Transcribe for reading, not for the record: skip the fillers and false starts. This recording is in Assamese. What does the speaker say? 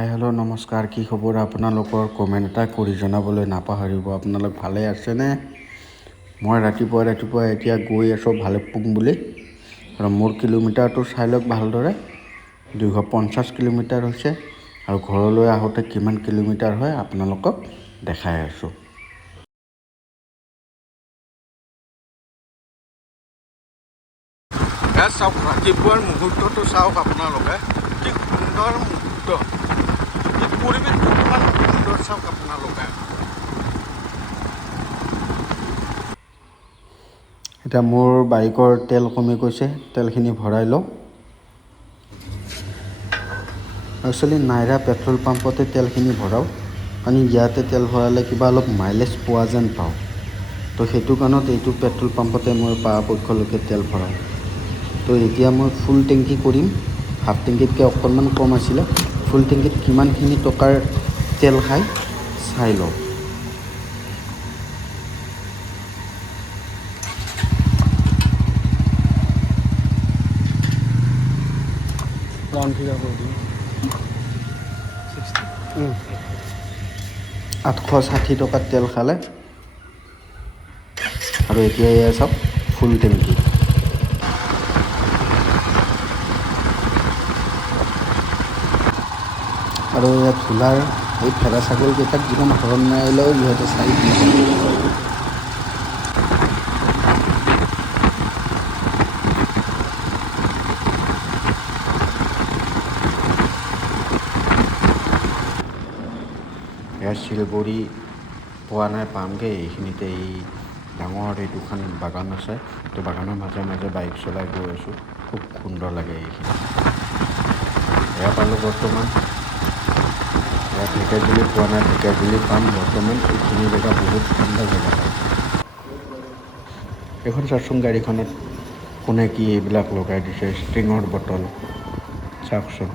হাই হেল্ল' নমস্কাৰ, কি খবৰ আপোনালোকৰ? কমেণ্ট এটা কৰি জনাবলৈ নাপাহৰিব। আপোনালোক ভালে আছেনে? মই ৰাতিপুৱা এতিয়া গৈ আছোঁ ভালুকপুং বুলি। আৰু মোৰ কিলোমিটাৰটো চাই লওক ভালদৰে। 250 কিলোমিটাৰ হৈছে। আৰু ঘৰলৈ আহোঁতে কিমান কিলোমিটাৰ হয় আপোনালোকক দেখাই আছোঁ। চাওক, ৰাতিপুৱাৰ মুহূৰ্তটো চাওক আপোনালোকে, কি সুন্দৰ মুহূৰ্ত। পৰিৱেশটো কিমান সুন্দৰ চাওক আপোনালোকে। এতিয়া মোৰ বাইকৰ তেল কমি গৈছে, তেলখিনি ভৰাই লওঁ। একচুৱেলি নাইৰা পেট্ৰল পাম্পতে তেলখিনি ভৰাওঁ, কাৰণ ইয়াতে তেল ভৰালে কিবা অলপ মাইলেজ পোৱা যেন পাওঁ। তো সেইটো কাৰণত এইটো পেট্ৰল পাম্পতে মই পৰাপক্ষলৈকে তেল ভৰাওঁ। তো এতিয়া মই ফুল টেংকি কৰিম। হাফ টেংকিতকৈ অকণমান কম আছিলে। ফুল টেংকিত কিমানখিনি টকাৰ তেল খাই চাই লওঁ। राउंड फिगर कर दिए 860 টকাৰ তেল খালে। আৰু এতিয়া এয়া চাওক ফুল টেংকি। আৰু ইয়াত ধূলাৰ এই ভেড়া ছাগলীকেইটাক যিমান হৰণ মাৰিলেও ইহঁতে চাই দিয়ে। এয়া শিলগুৰি পোৱা নাই, পামগৈ এইখিনিতে। এই ডাঙৰ এই দুখন বাগান আছে, তো বাগানৰ মাজে মাজে বাইক চলাই গৈ আছোঁ। খুব সুন্দৰ লাগে এইখিনি। এয়া পালোঁ বৰ্তমান। এয়া ঢেকীয়াজুলি পোৱা নাই, ঢেকীয়াজুলি পাম বৰ্তমান। এইখিনি জেগা বহুত ঠাণ্ডা জেগা হয়। এইখন চাওকচোন, গাড়ীখনত কোনে কি এইবিলাক লগাই দিছে, ষ্ট্ৰিঙৰ বটল চাওকচোন।